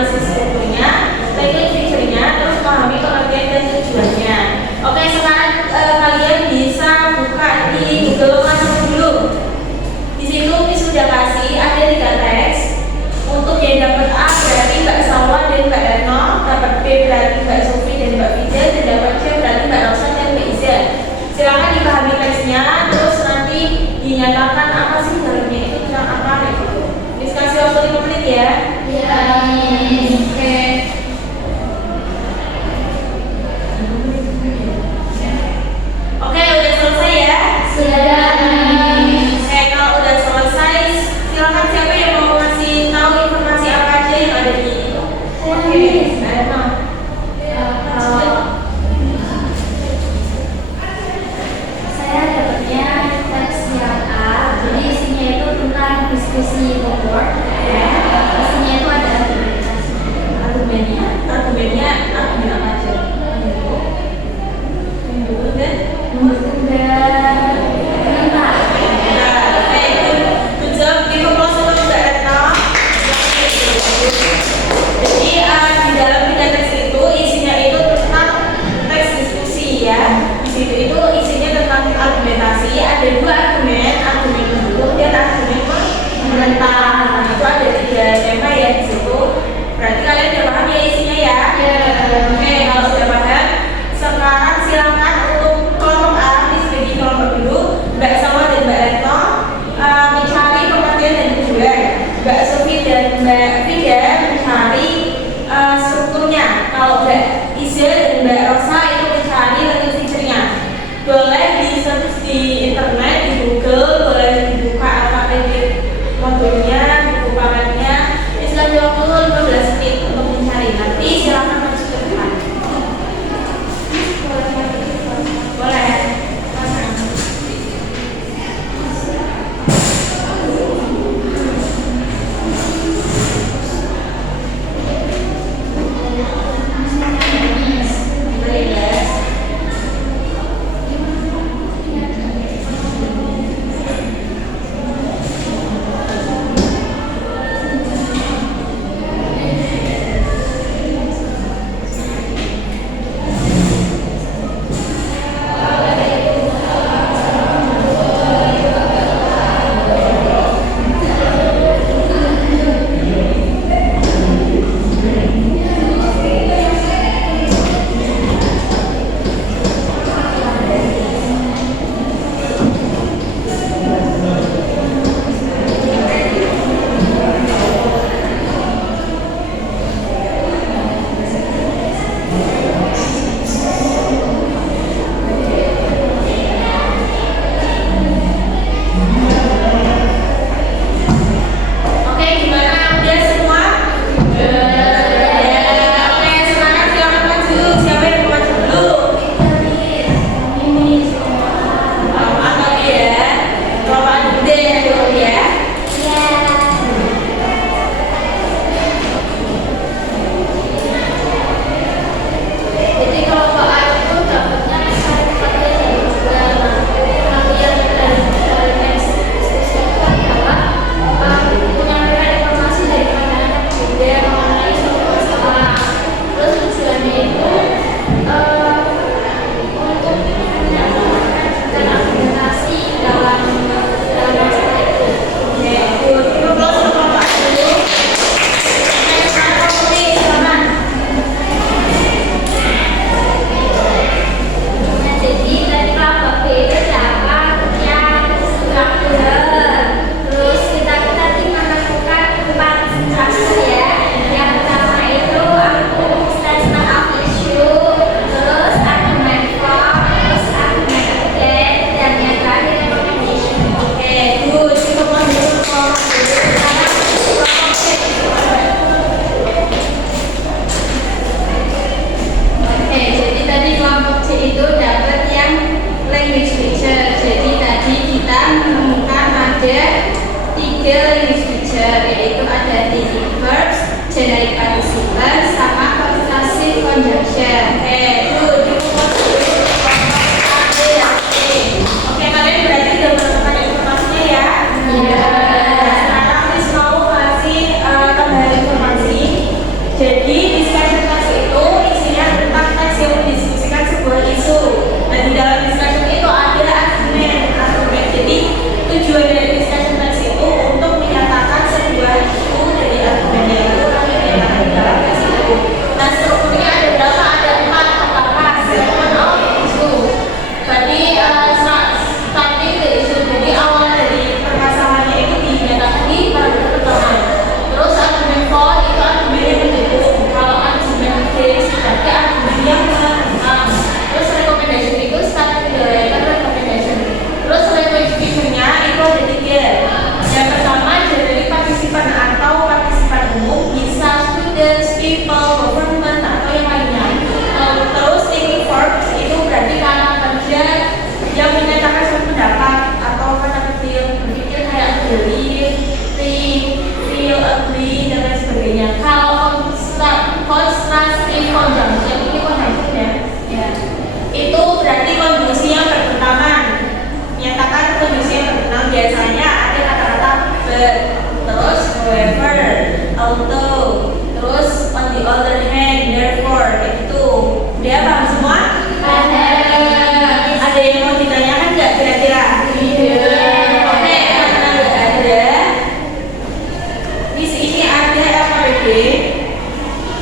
analisis strukturnya, teknik fiturnya, terus pahami pengertian dan tujuannya. Oke, sekarang kalian bisa buka di Google Classroom dulu. Di situ Miss sudah kasih ada 3 teks. Untuk yang dapat A berarti Mbak Salwa dan Mbak Retno, dapat B berarti Mbak Sofi dan Mbak Fida, dan dapat C berarti Mbak Rosa dan Mbak Izan. Silakan dipahami teksnya, terus nanti dinyatakan apa sih dalamnya itu tentang apa gitu. Miss kasih waktu 5 menit ya. Iya. Oke. Oke, udah selesai ya? Sudah. Oke, kalau udah selesai, silakan siapa yang mau ngasih tahu informasi apa aja yang ada di ini. Oke, ada. biasanya ada kata-kata but, terus however, although, terus on the other hand, therefore, kayak gitu. Udah paham semua? Ada yang mau ditanyakan nggak kira-kira? Oke, karena nggak ada. Di sini ada LKPD.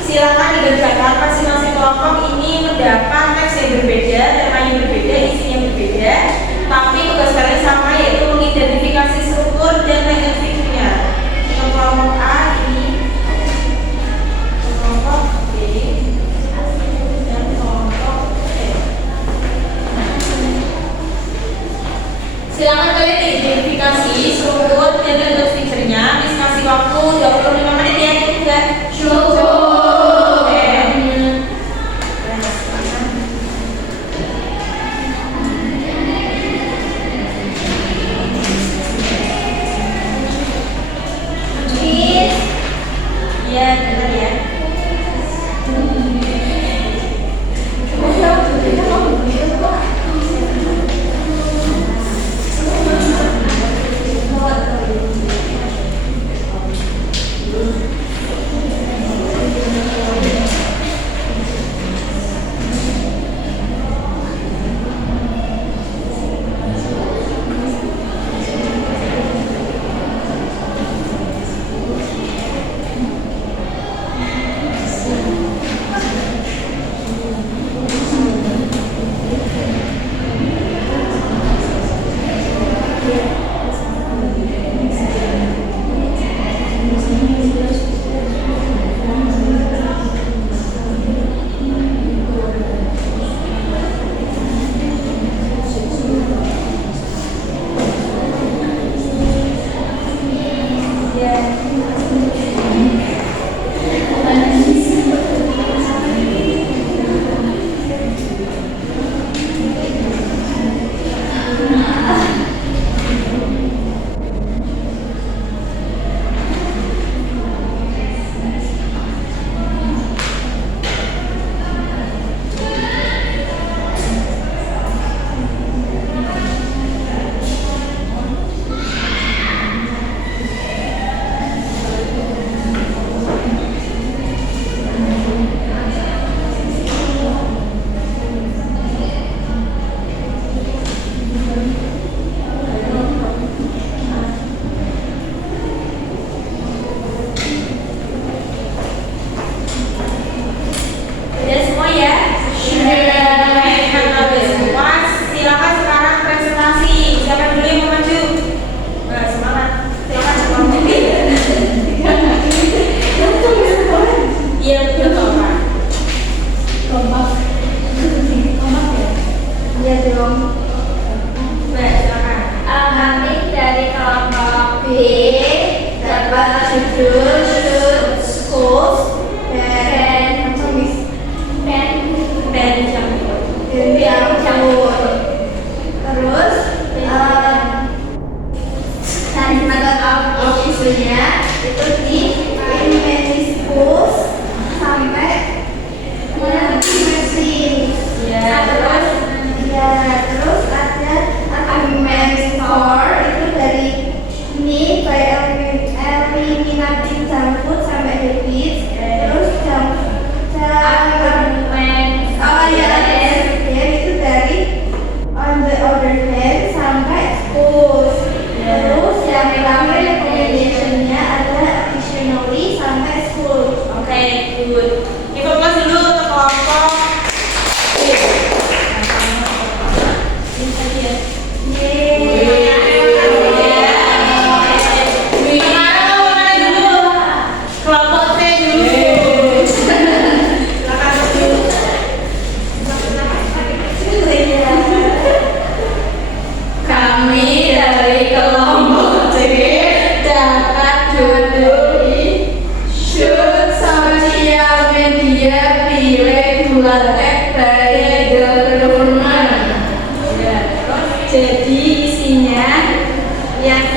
Silakan dikerjakan masing-masing kelompok ini mendapat teks yang berbeda, tema yang berbeda, isinya berbeda. Tapi tugas kalian sama, yaitu mengidentifikasi struktur dan teknik fikirnya. Untuk kelompok A ini, kelompok B, dan kelompok C. Silakan kalian identifikasi struktur dan teknik fikirnya. Miss kasih waktu 25 menit ya, juga. Iya, benar ya.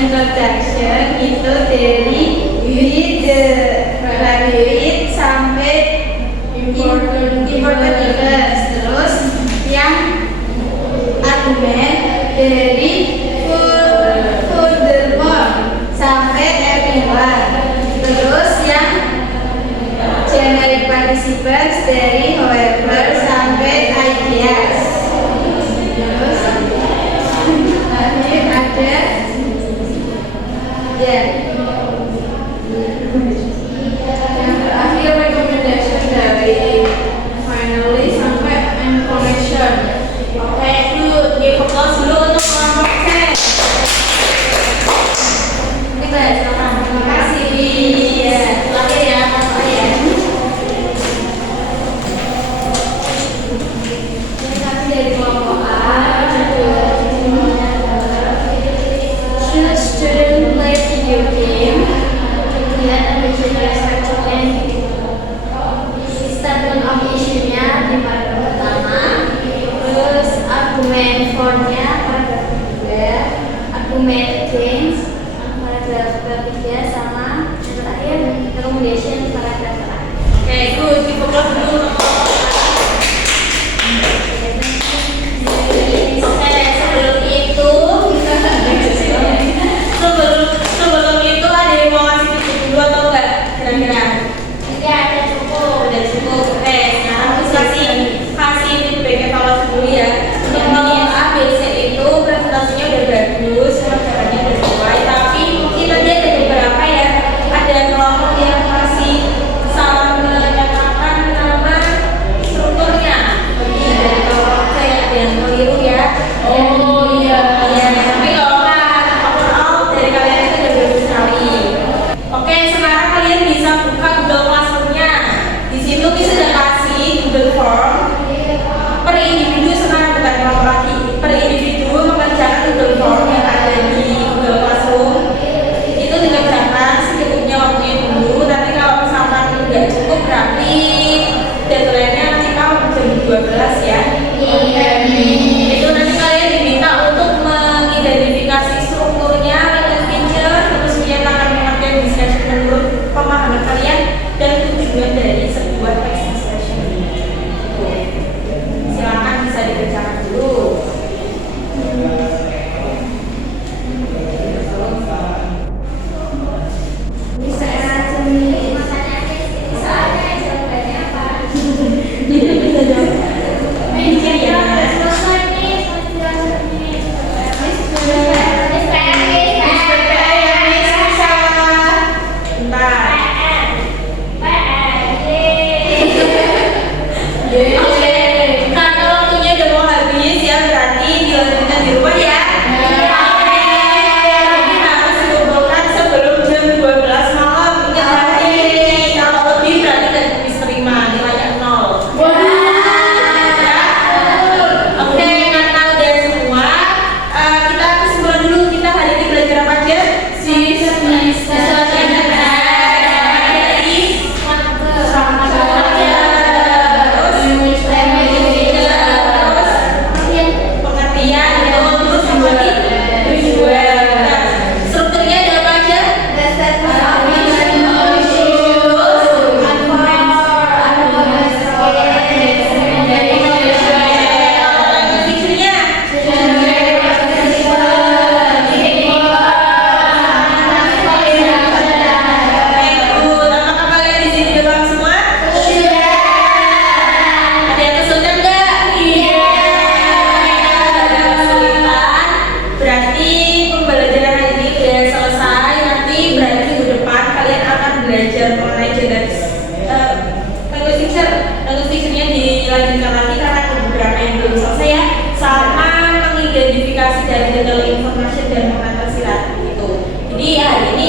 introduction itu dari with sampai important events. Terus yang argumen dari full receivers dari however sampai ideas. Terus terakhir ada ya. Yang terakhir recommendation dari finally sampai and connection. Oke, good. Give applause dulu untuk kelompok C. Kita silakan. Terima kasih. Ya, terakhir ya, Pak ya. Tapi dari kelompok A should student play video game? Lihat original statement. Statement of issue-nya di paragraf pertama. Terus argumen for-nya paragraf kedua. Argumen against paragraf ketiga sama yang terakhir recommendation paragraf terakhir. Oke, good. Give applause dulu untuk kelompok A. Oke, sebelum itu ada yang mau ngasih titik dulu atau enggak? Kira-kira? Tidak ada cukup. Udah cukup. Oke, sekarang aku kasih feedback evaluasi dulu ya. Untuk kelompok A, B, C itu presentasinya udah bagus, pelajarannya udah sesuai. Tapi mungkin tadi ada beberapa ya. Ada kelompok yang masih salah menyatakan nama strukturnya. Bagi dari kelompok C ada yang keliru ya. Oh iya. Ya, tapi nggak apa-apa. Overall dari kalian itu udah bagus sekali. Oke, sekarang kalian bisa buka Google Classroom-nya. Di situ kita sudah kasih Google Form. Per individu sekarang bukan kelompok lagi. Per individu mengerjakan Google Form yang ada di Google Classroom. Itu dikerjakan secukupnya waktunya dulu. Nanti kalau misalkan nggak cukup berarti deadline-nya nanti kamu jam 12 ya. Itu nanti kalian diminta untuk mengidentifikasi strukturnya dengan feature, terus menyatakan pengertian discussion menurut pemahaman kalian dan tujuan dari sebuah text discussion. Silakan bisa dikerjakan dulu. Bisa sendiri. Soalnya jawabannya apa? Bisa jawab. Karena waktunya udah mau habis ya, berarti dilanjutkan di rumah ya. Tapi harus dikumpulkan sebelum jam 12 malam. Ingat hati, kalau lebih berarti tidak bisa terima nilainya 0. Ya. Oke, karena udah semua, kita kesimpulan dulu. Kita hari ini belajar apa aja? Strukturnya ada apa aja? Fiturnya apakah kalian di sini udah paham semua? Ada yang kesulitan nggak? Ada yang kesulitan, berarti pembelajaran hari ini udah selesai. Nanti berarti minggu depan kalian akan belajar mengenai gender language feature-nya dilanjutkan lagi karena ada beberapa yang belum selesai ya, sama mengidentifikasi dari detail information dan mengantar silat gitu. Jadi hari ini